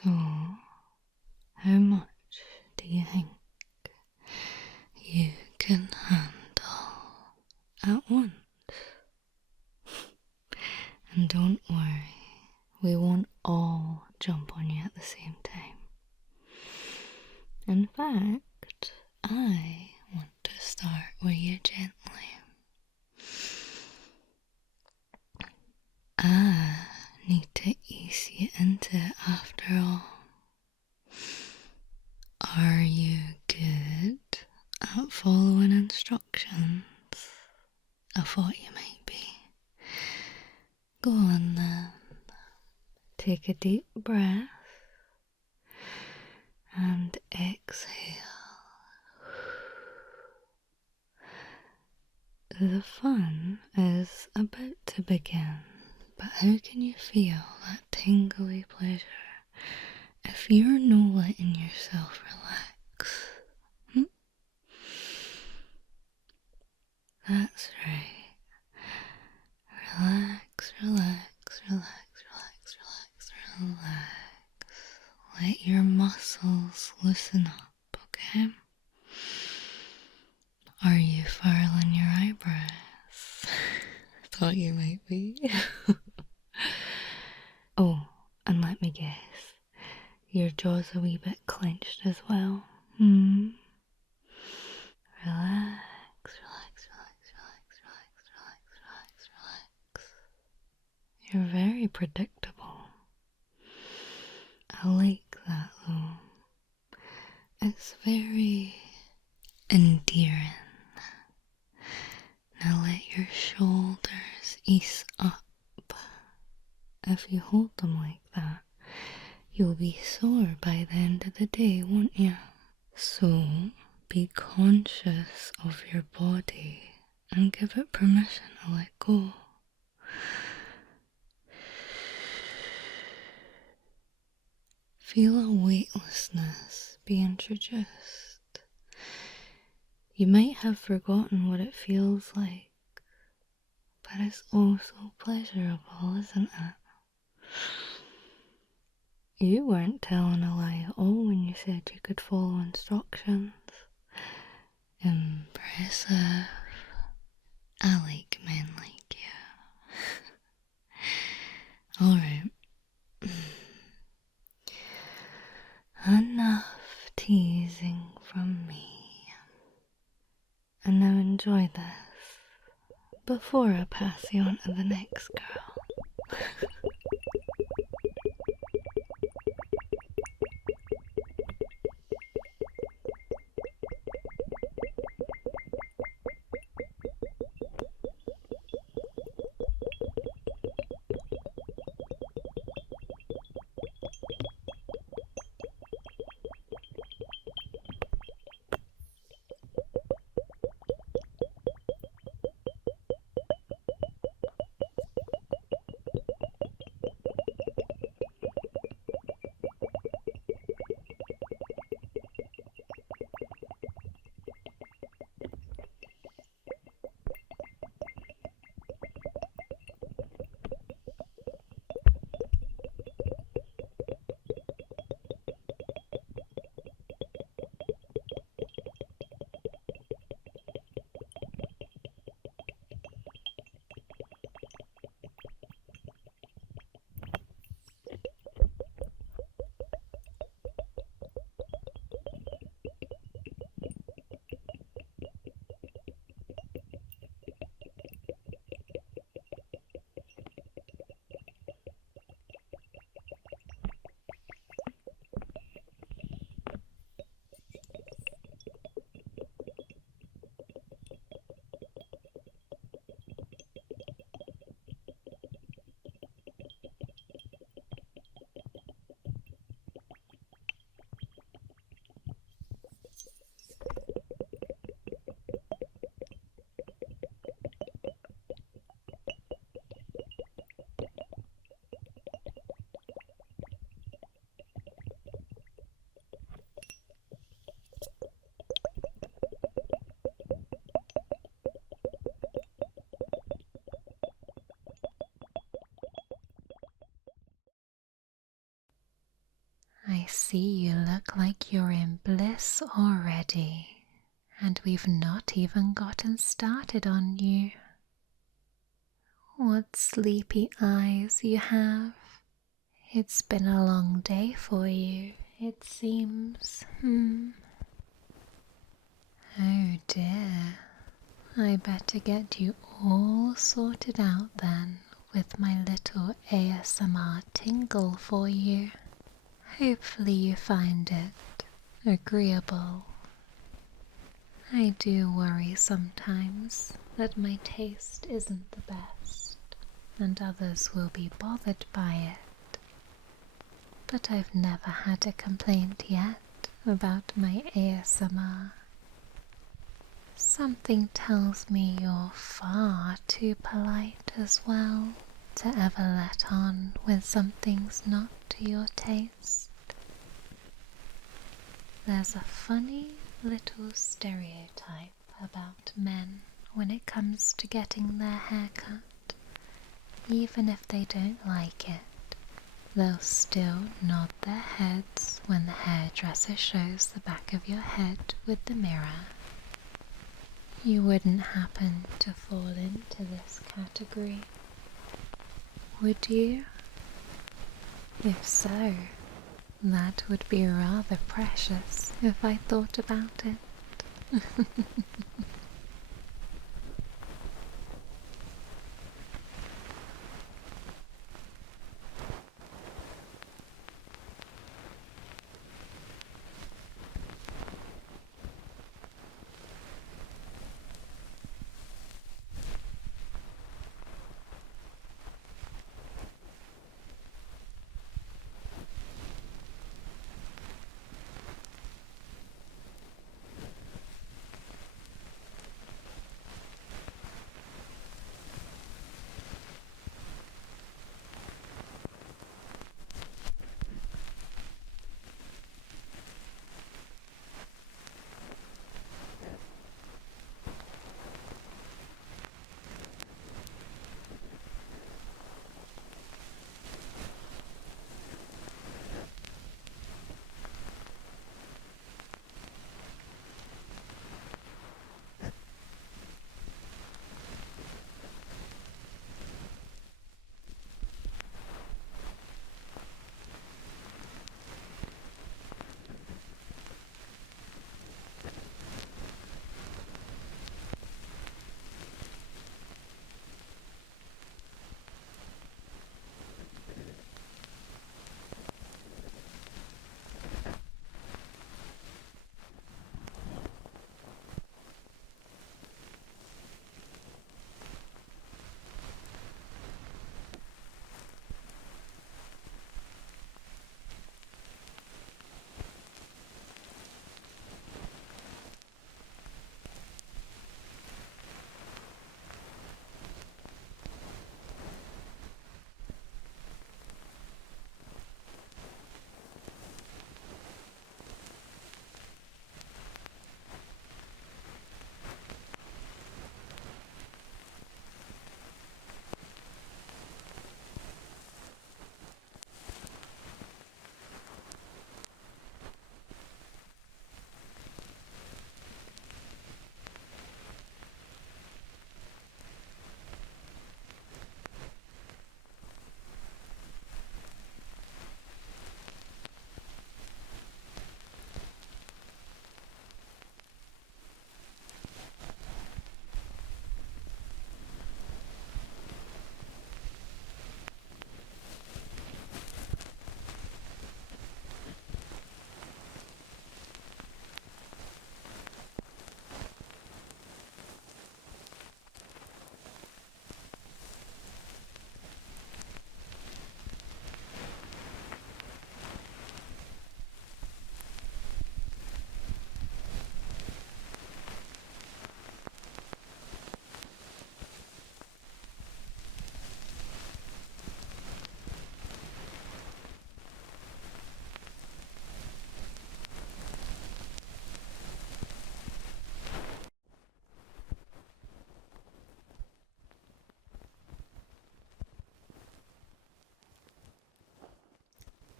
So, how much do you think you can handle at once? And don't worry, we won't all jump on you at the same time. In fact, I want to start with you gently. I need to ease you into it after all. Are you good at following instructions? I thought you might be. Go on then. Take a deep breath and exhale. The fun is about to begin, but how can you feel that tingly pleasure if you're not letting yourself relax? That's right. Relax, relax, relax, relax, relax, relax. Let your muscles loosen up, okay? Are you furling your eyebrows? Thought you might be. Oh, and let me guess. Your jaw's a wee bit clenched as well. Relax, relax, relax, relax, relax, relax, relax, relax. You're very predictable. I like that though. It's very endearing. Now let your shoulders ease up. If you hold them like that, you'll be sore by the end of the day, won't you? So be conscious of your body and give it permission to let go. Feel a weightlessness be introduced. You might have forgotten what it feels like, but it's oh so pleasurable, isn't it? You weren't telling a lie at all when you said you could follow instructions. Impressive. I like men like you. Alright. Enough teasing from me. And now enjoy this before I pass you on to the next girl. I see you look like you're in bliss already, and we've not even gotten started on you. What sleepy eyes you have. It's been a long day for you, it seems. Oh dear. I better get you all sorted out then with my little ASMR tingle for you. Hopefully you find it agreeable. I do worry sometimes that my taste isn't the best and others will be bothered by it, but I've never had a complaint yet about my ASMR. Something tells me you're far too polite as well to ever let on when something's not to your taste. There's a funny little stereotype about men when it comes to getting their hair cut. Even if they don't like it, they'll still nod their heads when the hairdresser shows the back of your head with the mirror. You wouldn't happen to fall into this category, would you? If so, that would be rather precious if I thought about it.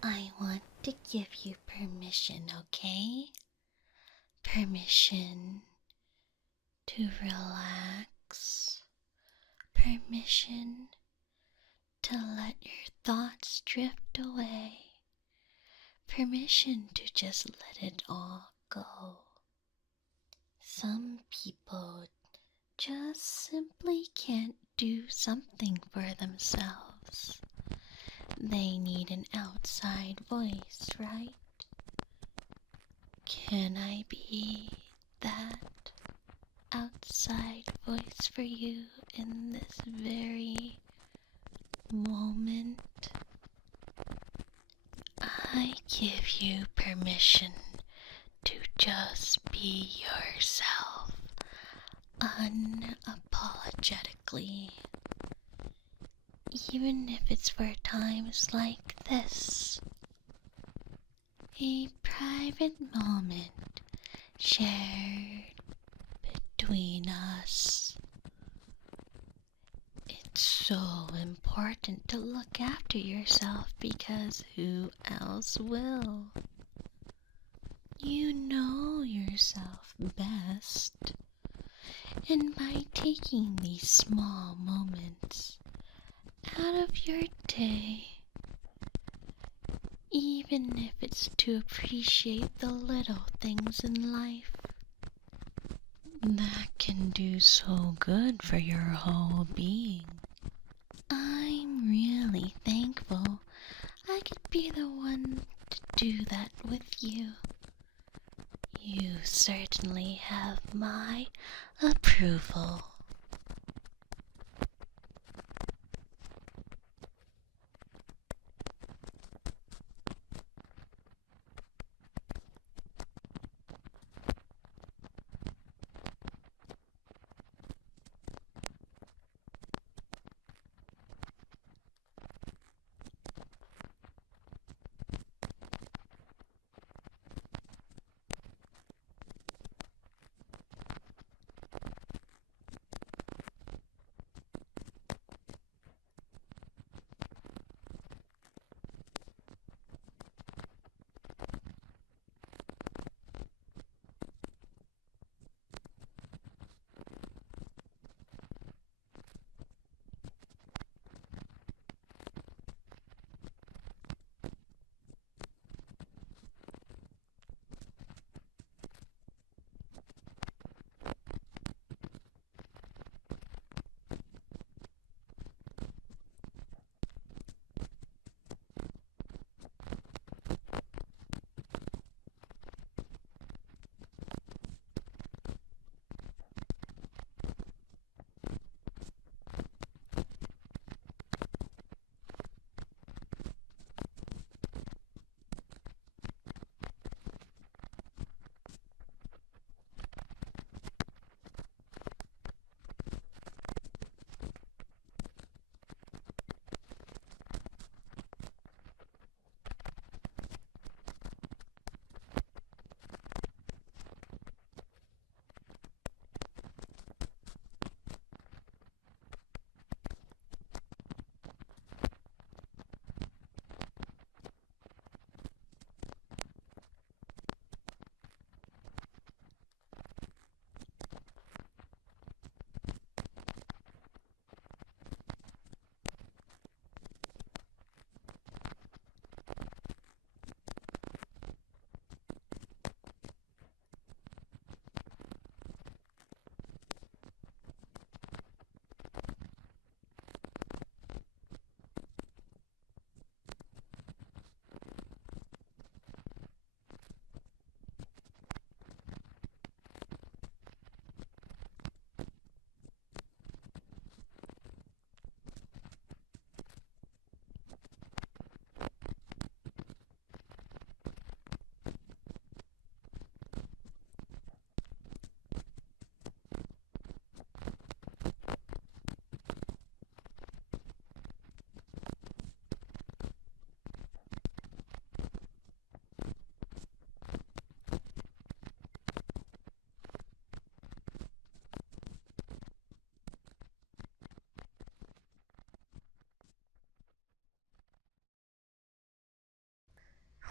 I want to give you permission, okay? Permission to relax. Permission to let your thoughts drift away. Permission to just let it all go. Some people just simply can't do something for themselves. They need an outside voice, right? Can I be that outside voice for you in this very moment? I give you permission to just be yourself unapologetically. Even if it's for times like this. A private moment shared between us. It's so important to look after yourself because who else will? You know yourself best. And by taking these small moments out of your day, even if it's to appreciate the little things in life, that can do so good for your whole being. I'm really thankful I could be the one to do that with you. You certainly have my approval.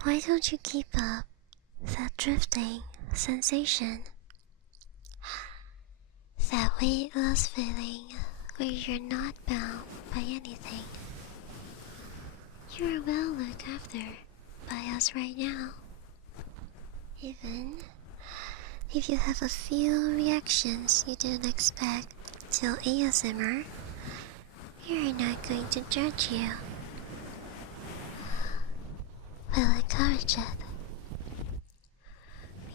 Why don't you keep up that drifting sensation? That weightless feeling where you're not bound by anything. You're well looked after by us right now. Even if you have a few reactions you didn't expect till ASMR, we're not going to judge you. We'll encourage it.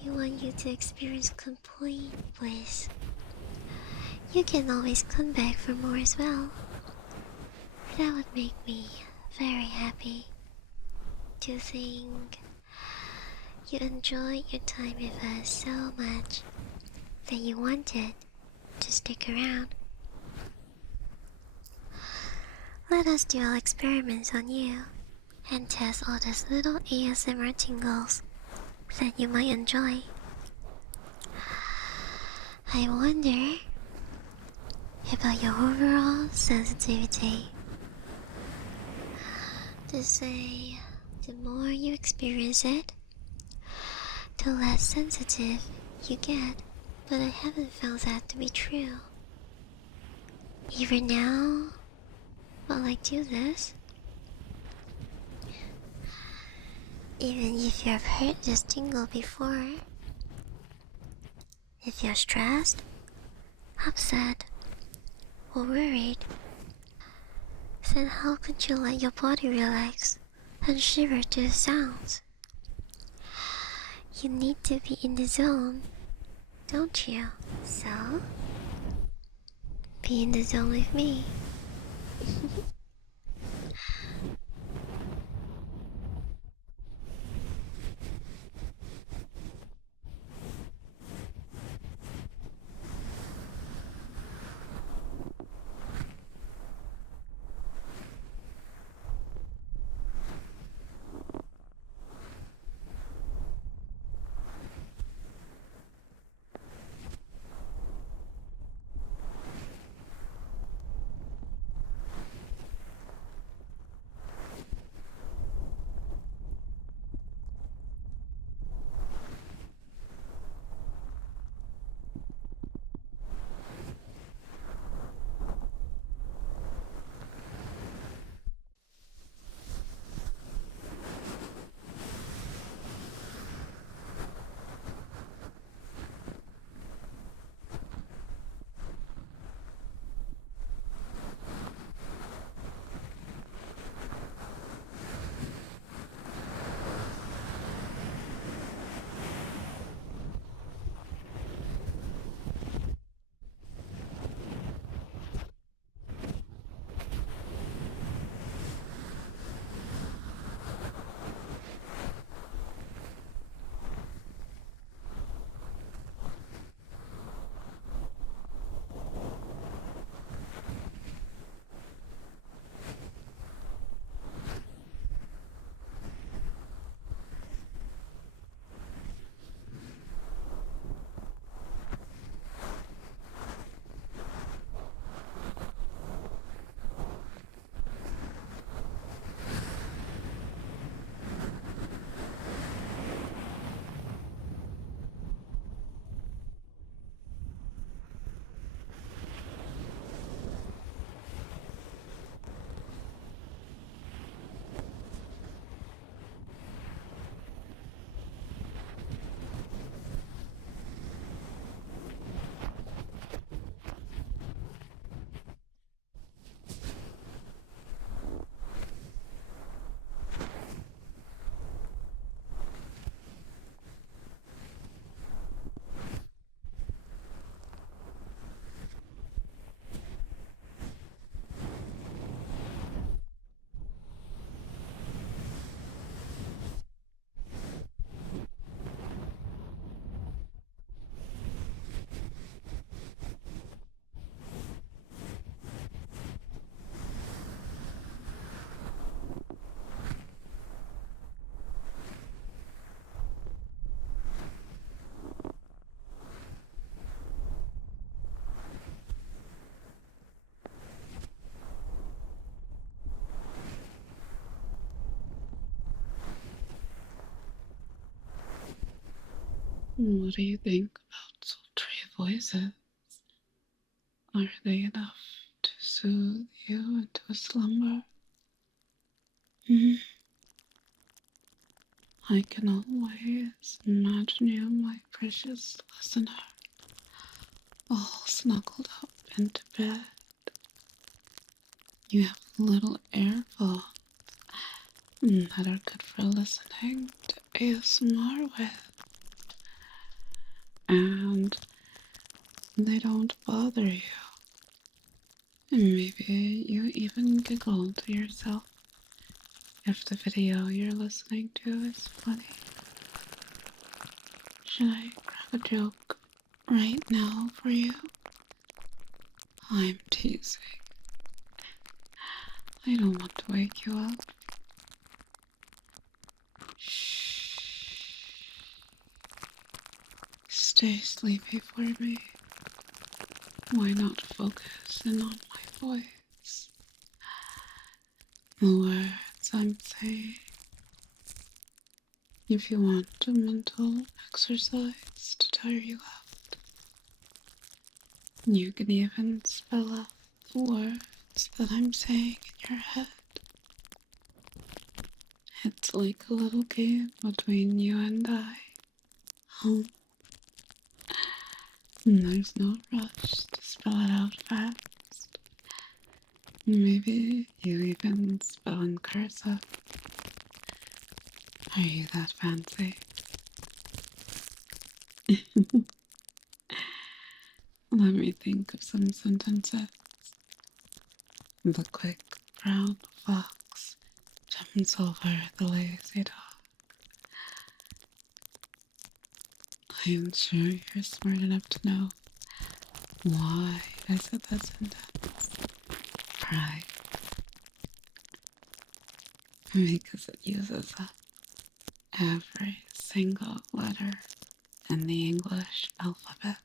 We want you to experience complete bliss. You can always come back for more as well. That would make me very happy to think you enjoyed your time with us so much that you wanted to stick around. Let us do our experiments on you and test all those little ASMR tingles that you might enjoy. I wonder about your overall sensitivity. To say, the more you experience it, the less sensitive you get, but I haven't found that to be true. Even now, while I do this, even if you have heard this tingle before, if you're stressed, upset, or worried, then how could you let your body relax and shiver to the sounds? You need to be in the zone, don't you? So, be in the zone with me. What do you think about sultry voices? Are they enough to soothe you into a slumber? I can always imagine you, my precious listener, all snuggled up into bed. You have little earphones that are good for listening to ASMR with, and they don't bother you. And maybe you even giggle to yourself if the video you're listening to is funny. Should I crack a joke right now for you? I'm teasing. I don't want to wake you up. Shh. Stay sleepy for me. Why not focus in on my voice? The words I'm saying. If you want a mental exercise to tire you out, you can even spell out the words that I'm saying in your head. It's like a little game between you and I. And there's no rush to spell it out fast. Maybe you even spell in cursive. Are you that fancy? Let me think of some sentences. The quick brown fox jumps over the lazy dog. I am sure you're smart enough to know why I said that sentence. Right. Because it uses up every single letter in the English alphabet.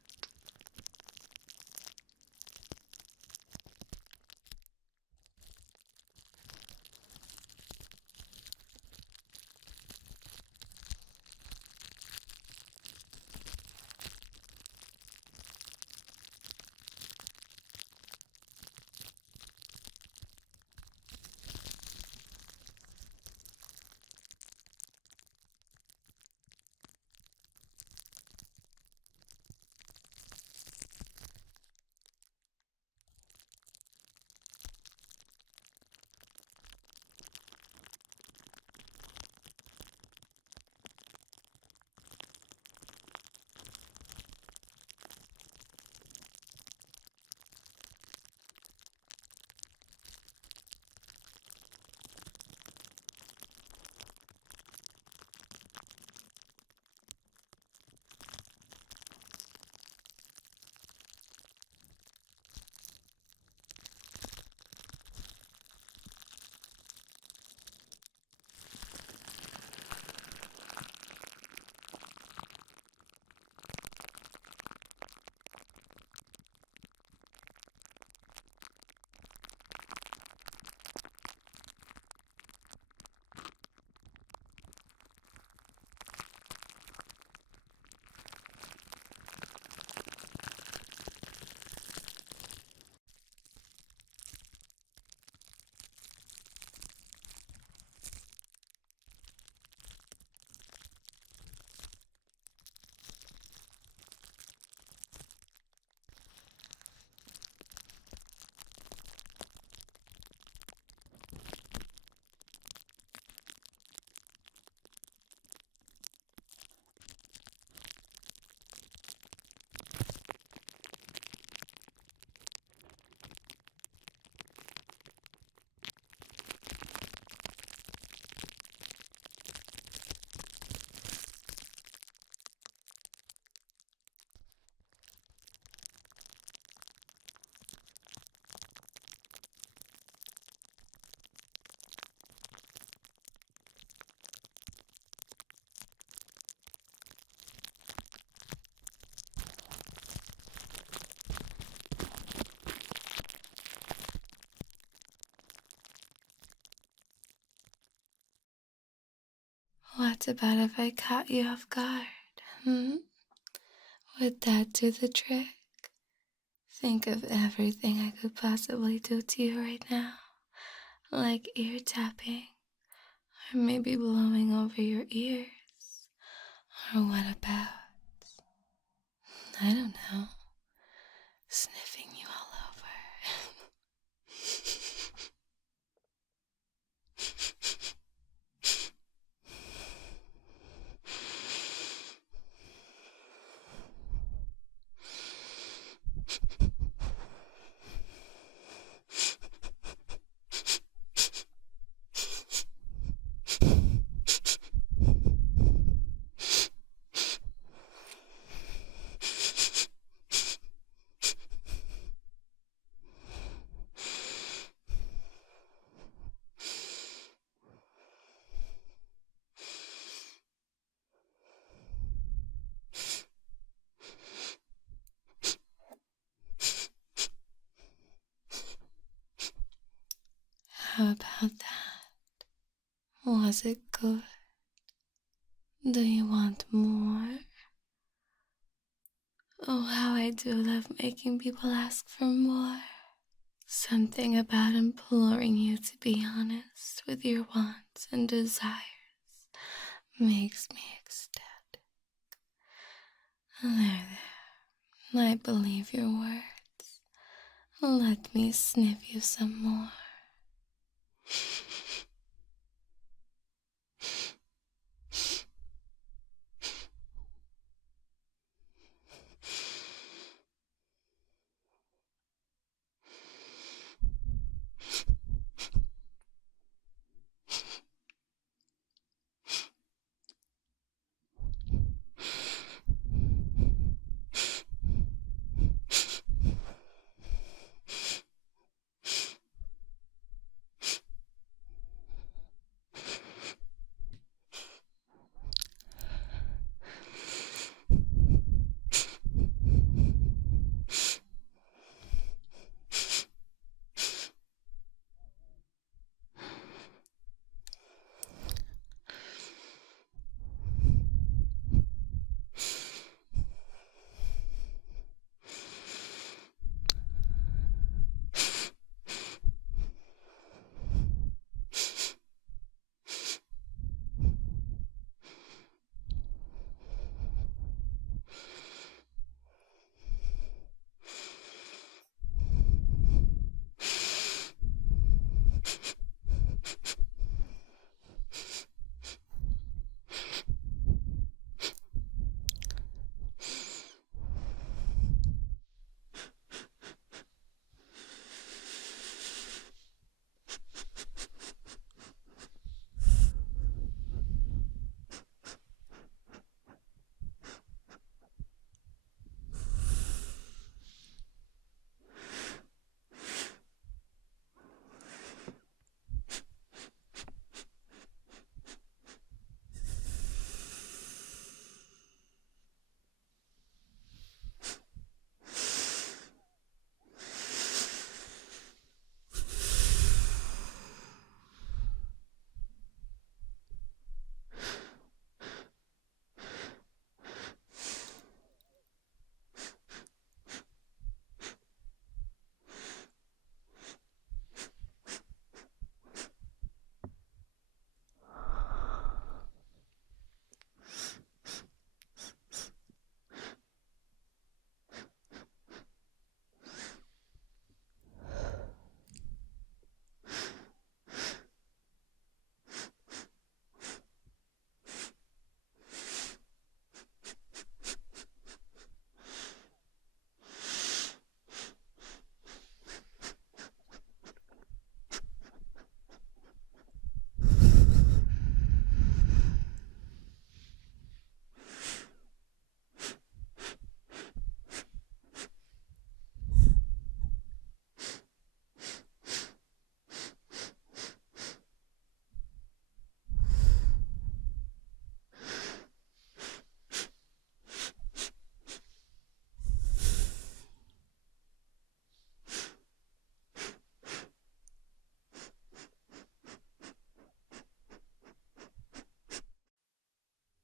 What about if I caught you off guard? Would that do the trick? Think of everything I could possibly do to you right now, like ear tapping, or maybe blowing over your ears. Or what about, I don't know, sniffing you all over? How about that? Was it good? Do you want more? Oh, how I do love making people ask for more. Something about imploring you to be honest with your wants and desires makes me ecstatic. There. I believe your words. Let me sniff you some more.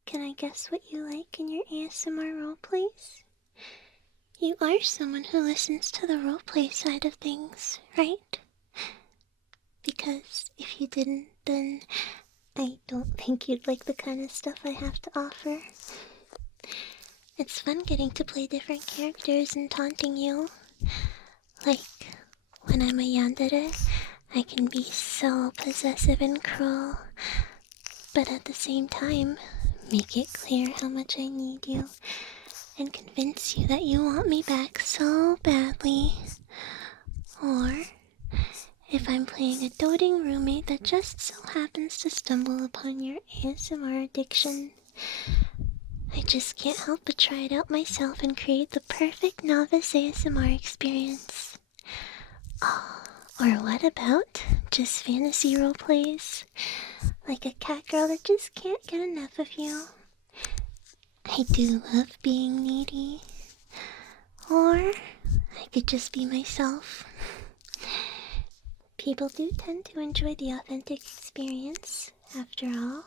Can I guess what you like in your ASMR roleplays? You are someone who listens to the roleplay side of things, right? Because if you didn't, then I don't think you'd like the kind of stuff I have to offer. It's fun getting to play different characters and taunting you. Like, when I'm a yandere, I can be so possessive and cruel, but at the same time, make it clear how much I need you, and convince you that you want me back so badly. Or, if I'm playing a doting roommate that just so happens to stumble upon your ASMR addiction, I just can't help but try it out myself and create the perfect novice ASMR experience. Oh, or what about just fantasy roleplays? Like a cat girl that just can't get enough of you. I do love being needy. Or I could just be myself. People do tend to enjoy the authentic experience, after all.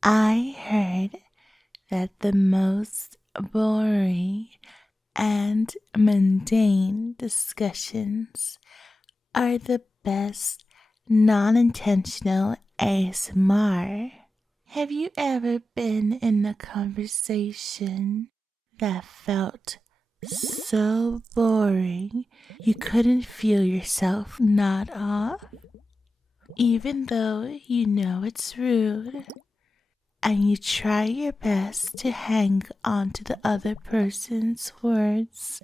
I heard that the most boring, and mundane discussions are the best non-intentional ASMR. Have you ever been in a conversation that felt so boring you couldn't feel yourself nod off, even though you know it's rude, and you try your best to hang on to the other person's words,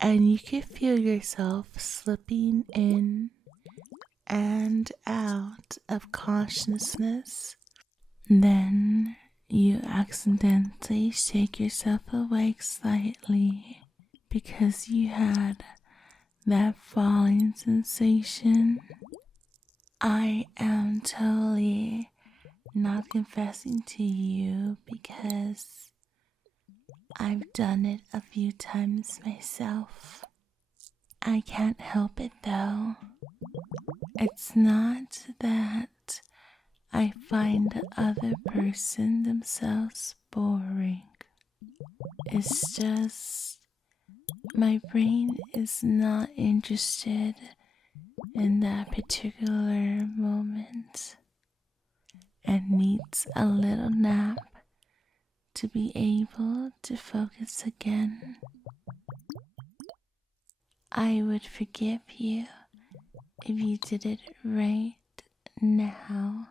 and you can feel yourself slipping in and out of consciousness? Then you accidentally shake yourself awake slightly because you had that falling sensation. I am totally not confessing to you because I've done it a few times myself. I can't help it though. It's not that I find the other person themselves boring. It's just my brain is not interested in that particular moment and needs a little nap to be able to focus again. I would forgive you if you did it right now.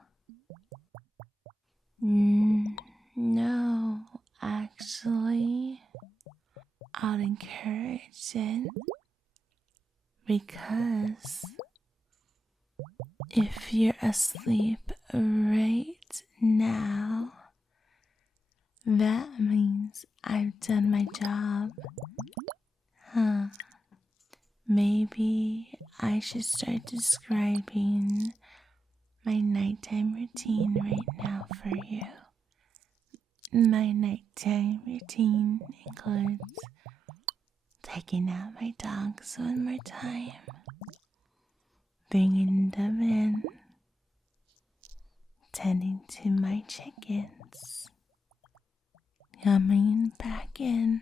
No, actually, I'll encourage it because if you're asleep right now, that means I've done my job. Maybe I should start describing my nighttime routine right now for you. My nighttime routine includes taking out my dogs one more time, bringing them in, tending to my chickens, coming back in,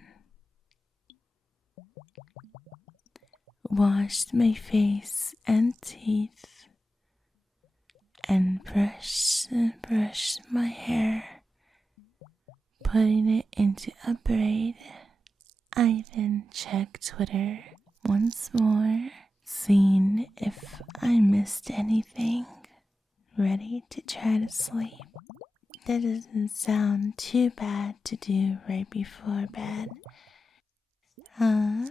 washed my face and teeth, and brushed my hair, putting it into a braid. I then checked Twitter once more, seeing if I missed anything, ready to try to sleep. That doesn't sound too bad to do right before bed, huh?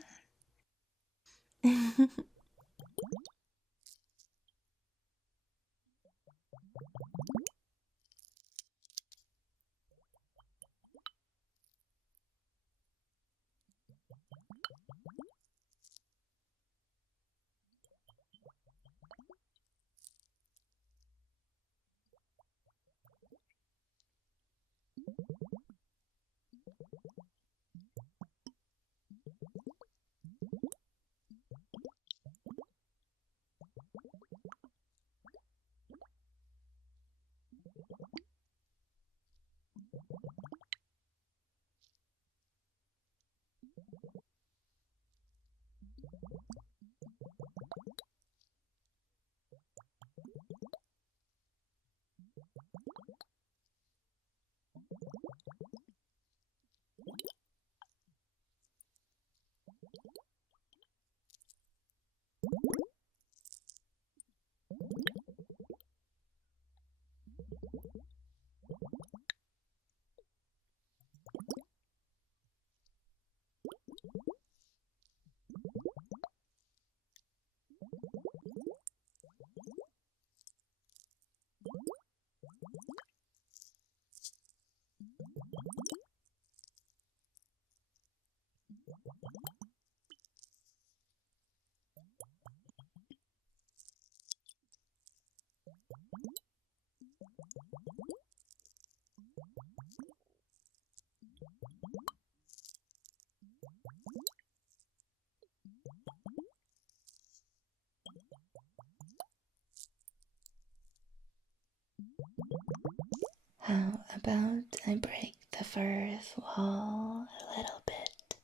How about I break the first wall a little bit.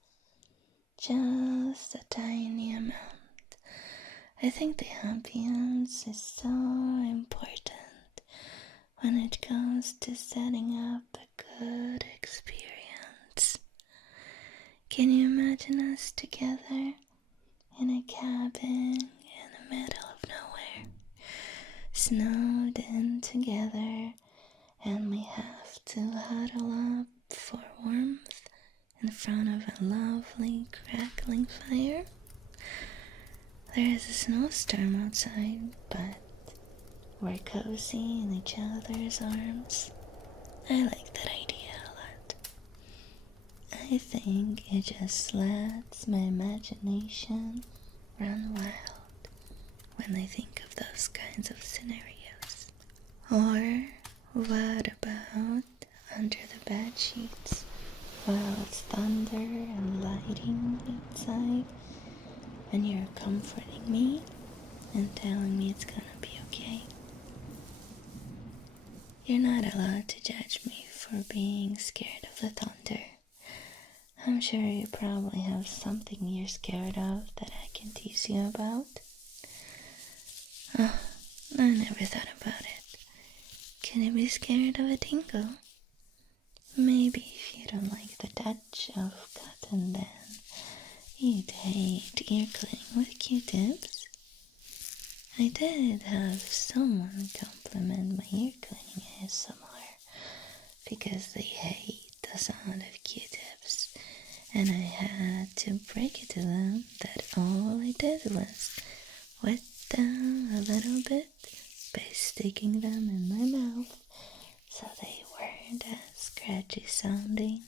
Just a tiny amount. I think the ambience is so important when it comes to setting up a good experience. Can you imagine us together in a cabin in the middle of nowhere, snowed in together, and we have to huddle up for warmth in front of a lovely crackling fire? There is a snowstorm outside, but we're cozy in each other's arms. I like that idea a lot. I think it just lets my imagination run wild when I think of those kinds of scenarios. Or what about under the bed sheets while it's thunder and lighting outside, and you're comforting me and telling me it's gonna be okay? You're not allowed to judge me for being scared of the thunder. I'm sure you probably have something you're scared of that I can tease you about. Oh, I never thought about it. Can you be scared of a tingle? Maybe if you don't like the touch of cotton, then you'd hate ear cleaning with Q-tips. I did have someone compliment my ear cleaning ASMR because they hate the sound of Q-tips, and I had to break it to them that all I did was wet them a little bit by sticking them in my mouth so they weren't as scratchy sounding.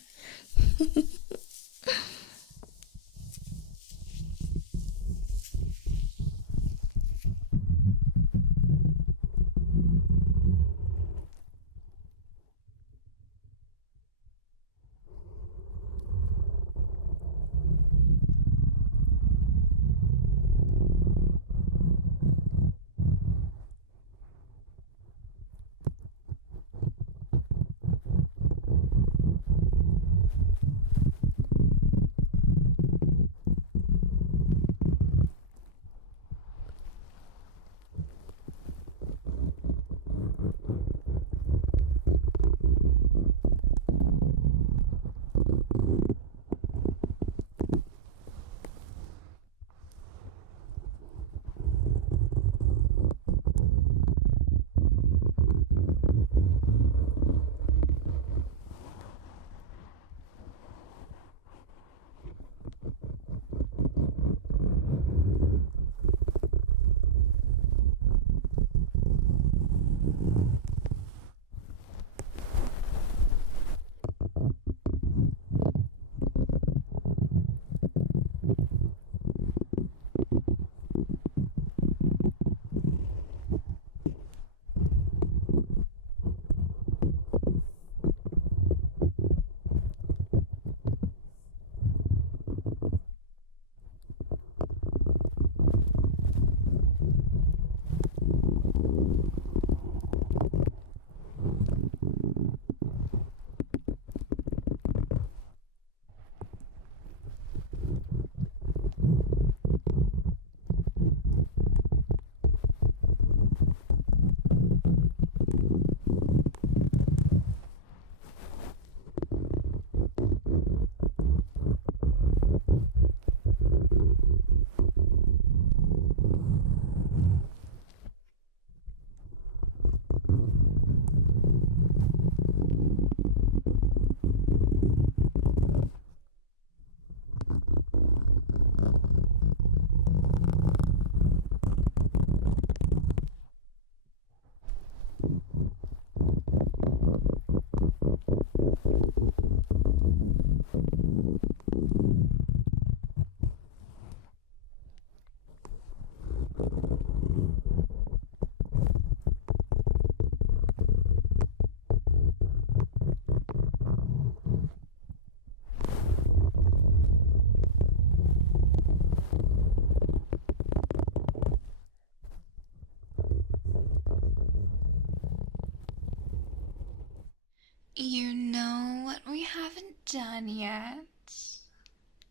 You know what we haven't done yet?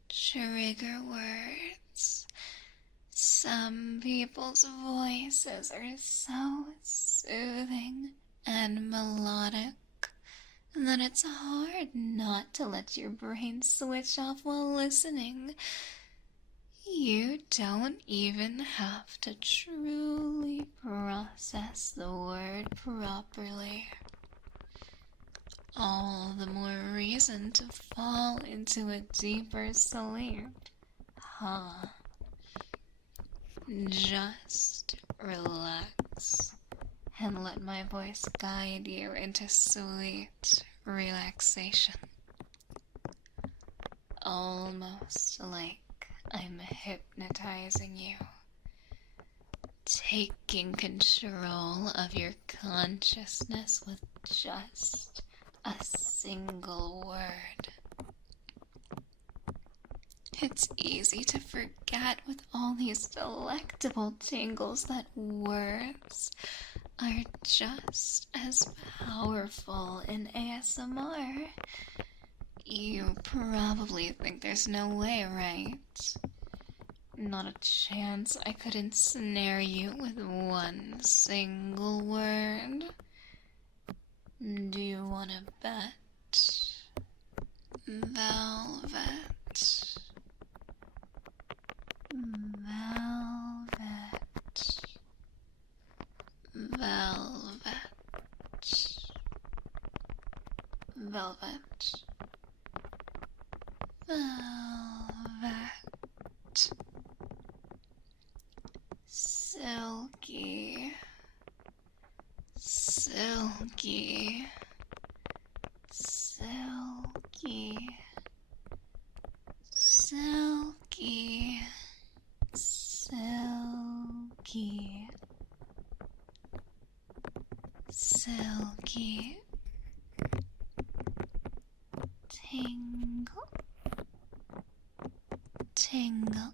Trigger words. Some people's voices are so soothing and melodic that it's hard not to let your brain switch off while listening. You don't even have to truly process the word properly. All the more reason to fall into a deeper sleep, huh? Just relax and let my voice guide you into sweet relaxation. Almost like I'm hypnotizing you, taking control of your consciousness with just a single word. It's easy to forget with all these delectable tingles that words are just as powerful in ASMR. You probably think there's no way, right? Not a chance I could ensnare you with one single word. Do you want to bet? Velvet. Silky. Silky. Silky. Silky. Silky. Silky. Tingle. Tingle.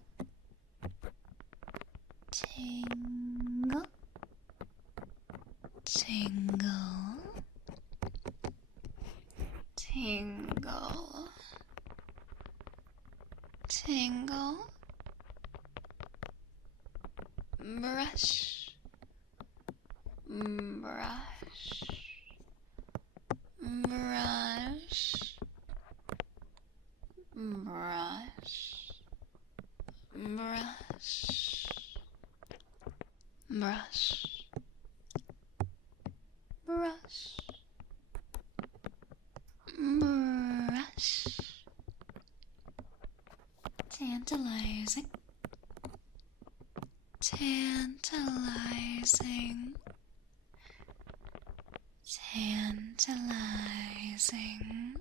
Tingle. Tingle. Tingle. Tingle. Brush. Brush. Brush. Brush. Brush. Brush. Brush. Brush. Tantalizing. Tantalizing. Tantalizing.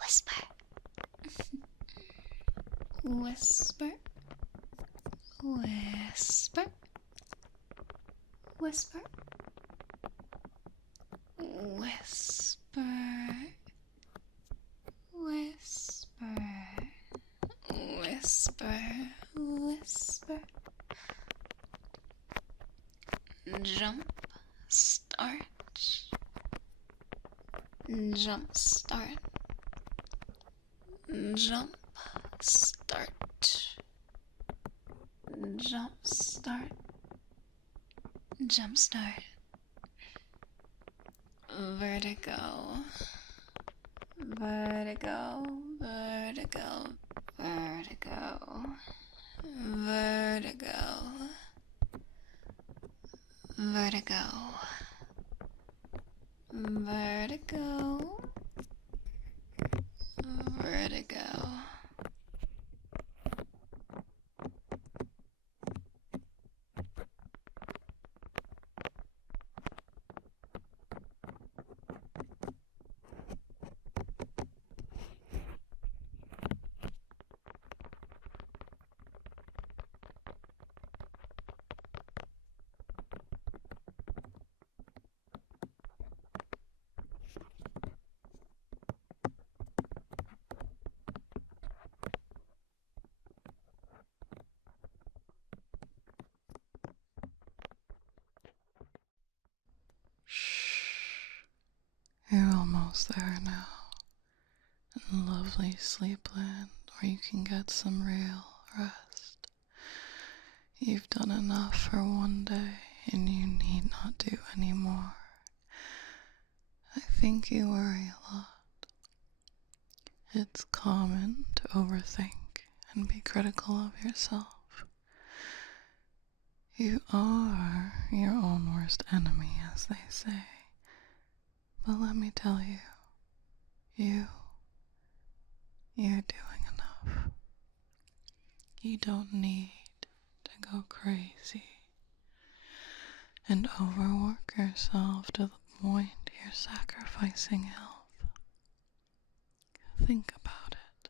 Whisper. Whisper. Whisper. Whisper. Whisper. Whisper. Whisper. Whisper. Jump. Start. Jump. Start. Jump. Start. Jump. Start. Jump. Start. Vertigo. Vertigo. Vertigo. Vertigo. Vertigo. Vertigo. Vertigo. Vertigo. almost there now. In lovely sleepland where you can get some real rest. You've done enough for one day and you need not do any more. I think you worry a lot. It's common to overthink and be critical of yourself. You are your own worst enemy, as they say. But let me tell you, you're doing enough. You don't need to go crazy and overwork yourself to the point you're sacrificing health. Think about it.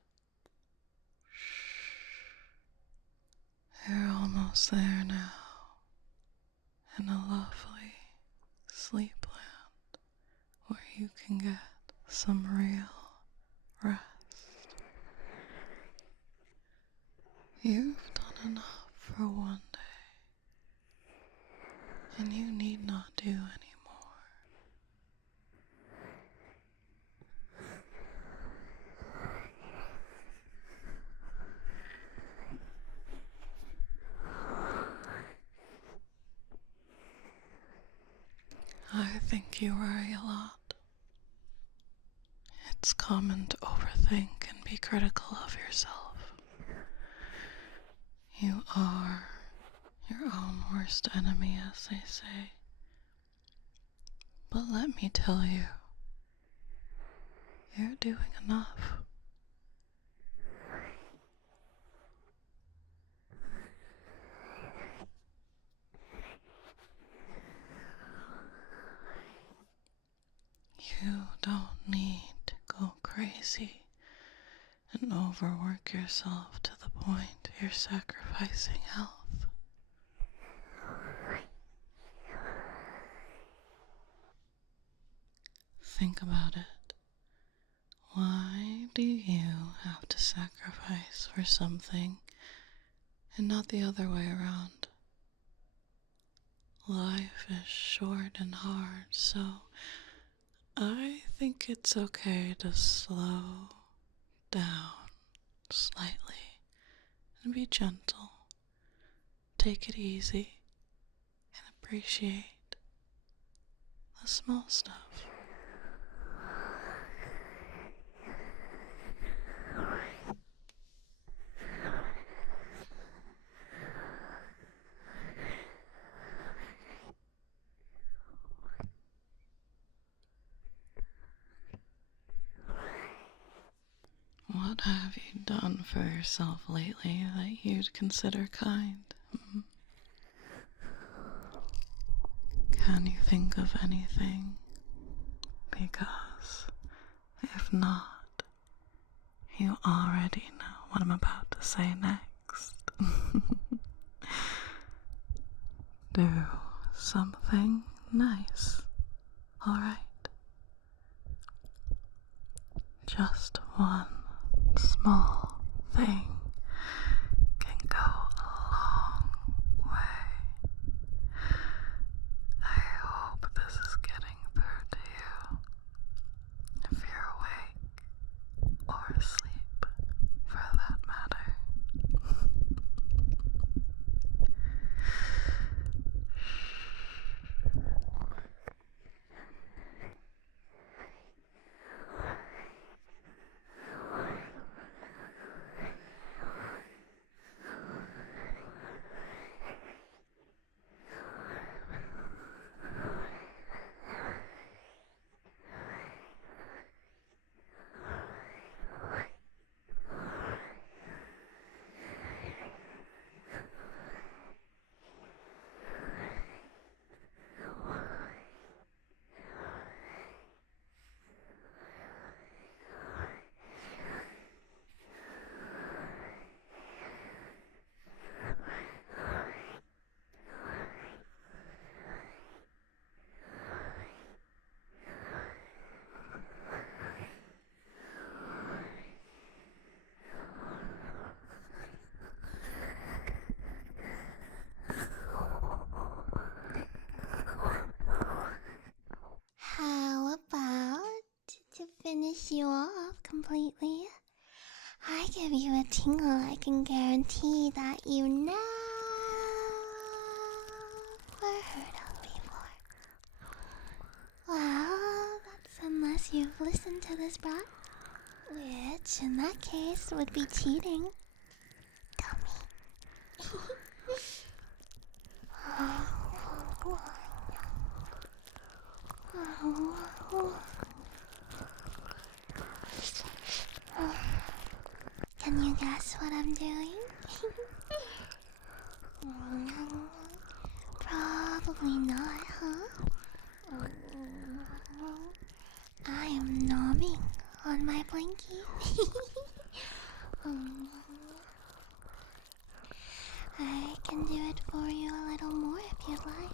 You're almost there now, in a lovely sleepland where you can get some real rest. You've done enough for one day, and you need not do any more. I think you worry a lot. It's common to overthink and be critical of yourself. You are your own worst enemy, as they say. But let me tell you, you're doing enough. You don't need to go crazy and overwork yourself to the point you're sacrificing health. Think about it. Why do you have to sacrifice for something and not the other way around? Life is short and hard, so I think it's okay to slow down slightly and be gentle. Take it easy and appreciate the small stuff. What have you done for yourself lately that you'd consider kind? Can you think of anything? Because if not, you already know what I'm about to say next. Do something nice, alright? Just one small thing can go a long way. I hope this is getting through to you. If you're awake or asleep, for that matter. completely. I give you a tingle I can guarantee that you never heard of before. Well, that's unless you've listened to this brat, which in that case would be cheating. Dummy. Can you guess what I'm doing? Probably not, huh? I am nomming on my blankie. I can do it for you a little more if you'd like.